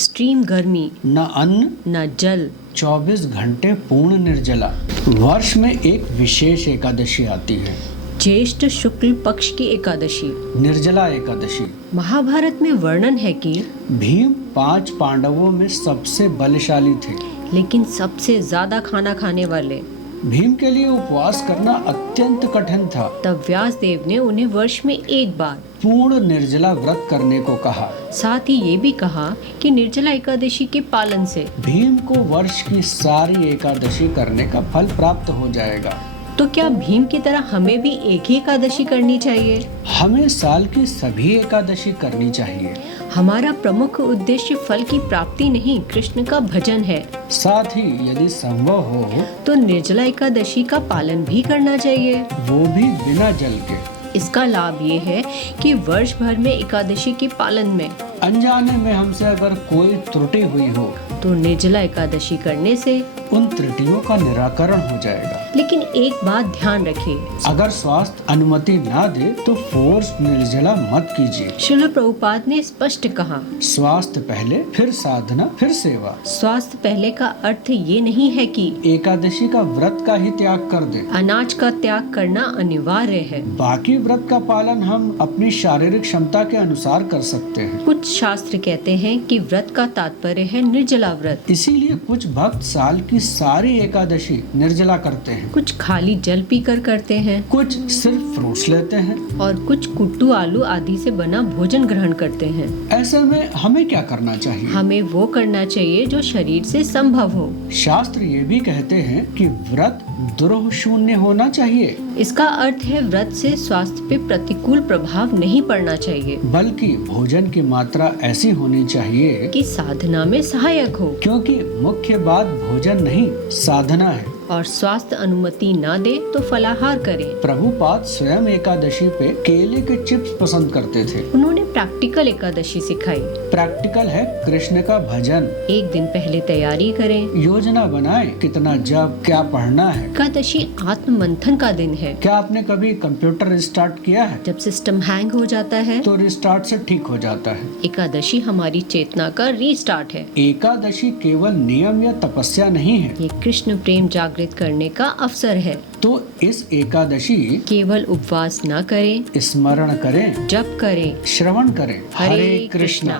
Extreme गर्मी, न अन्न न जल, 24 घंटे पूर्ण निर्जला। वर्ष में एक विशेष एकादशी आती है, ज्येष्ठ शुक्ल पक्ष की एकादशी। निर्जला एकादशी। महाभारत में वर्णन है कि भीम 5 पांडवों में सबसे बलशाली थे, लेकिन सबसे ज्यादा खाना खाने वाले। भीम के लिए उपवास करना अत्यंत कठिन था। तब व्यास देव ने उन्हें वर्ष में एक बार पूर्ण निर्जला व्रत करने को कहा। साथ ही ये भी कहा कि निर्जला एकादशी के पालन से भीम को वर्ष की सारी एकादशी करने का फल प्राप्त हो जाएगा। तो क्या भीम की तरह हमें भी एक ही एकादशी करनी चाहिए? हमें साल की सभी एकादशी करनी चाहिए। हमारा प्रमुख उद्देश्य फल की प्राप्ति नहीं, कृष्ण का भजन है। साथ ही यदि संभव हो तो निर्जला एकादशी का पालन भी करना चाहिए, वो भी बिना जल के। इसका लाभ ये है कि वर्ष भर में एकादशी के पालन में अनजाने में हमसे अगर कोई त्रुटि हुई हो तो निर्जला एकादशी करने से उन त्रुटियों का निराकरण हो जाएगा। लेकिन एक बात ध्यान रखिए, अगर स्वास्थ्य अनुमति ना दे तो फोर्स निर्जला मत कीजिए। श्रील प्रभुपाद ने स्पष्ट कहा, स्वास्थ्य पहले, फिर साधना, फिर सेवा। स्वास्थ्य पहले का अर्थ ये नहीं है कि एकादशी का व्रत का ही त्याग कर दे। अनाज का त्याग करना अनिवार्य है। बाकी व्रत का पालन हम अपनी शारीरिक क्षमता के अनुसार कर सकते हैं। कुछ शास्त्र कहते हैं कि व्रत का तात्पर्य है निर्जला व्रत। इसीलिए कुछ भक्त साल की सारी एकादशी निर्जला करते हैं, कुछ खाली जल पीकर करते हैं, कुछ सिर्फ फ्रूट्स लेते हैं और कुछ कुट्टू आलू आदि से बना भोजन ग्रहण करते हैं। ऐसे में हमें क्या करना चाहिए? हमें वो करना चाहिए जो शरीर से संभव हो। शास्त्र ये भी कहते हैं कि व्रत द्रोह शून्य होना चाहिए। इसका अर्थ है व्रत से स्वास्थ्य पे प्रतिकूल प्रभाव नहीं पड़ना चाहिए, बल्कि भोजन की मात्रा ऐसी होनी चाहिए कि साधना में सहायक हो। क्योंकि मुख्य बात भोजन नहीं, साधना है। और स्वास्थ्य अनुमति ना दे तो फलाहार करें। प्रभुपाद स्वयं एकादशी पे केले के चिप्स पसंद करते थे। उन्होंने प्रैक्टिकल एकादशी सिखाई। प्रैक्टिकल है कृष्ण का भजन। एक दिन पहले तैयारी करें, योजना बनाए, कितना जप, क्या पढ़ना है। एकादशी आत्म मंथन का दिन है। क्या आपने कभी कंप्यूटर रिस्टार्ट किया है? जब सिस्टम हैंग हो जाता है तो रिस्टार्ट से ठीक हो जाता है। एकादशी हमारी चेतना का रीस्टार्ट है। एकादशी केवल नियम या तपस्या नहीं है, ये कृष्ण प्रेम जागृत करने का अवसर है। तो इस एकादशी केवल उपवास न करें, स्मरण करें, जप करें। श्रवण करें। हरे कृष्णा।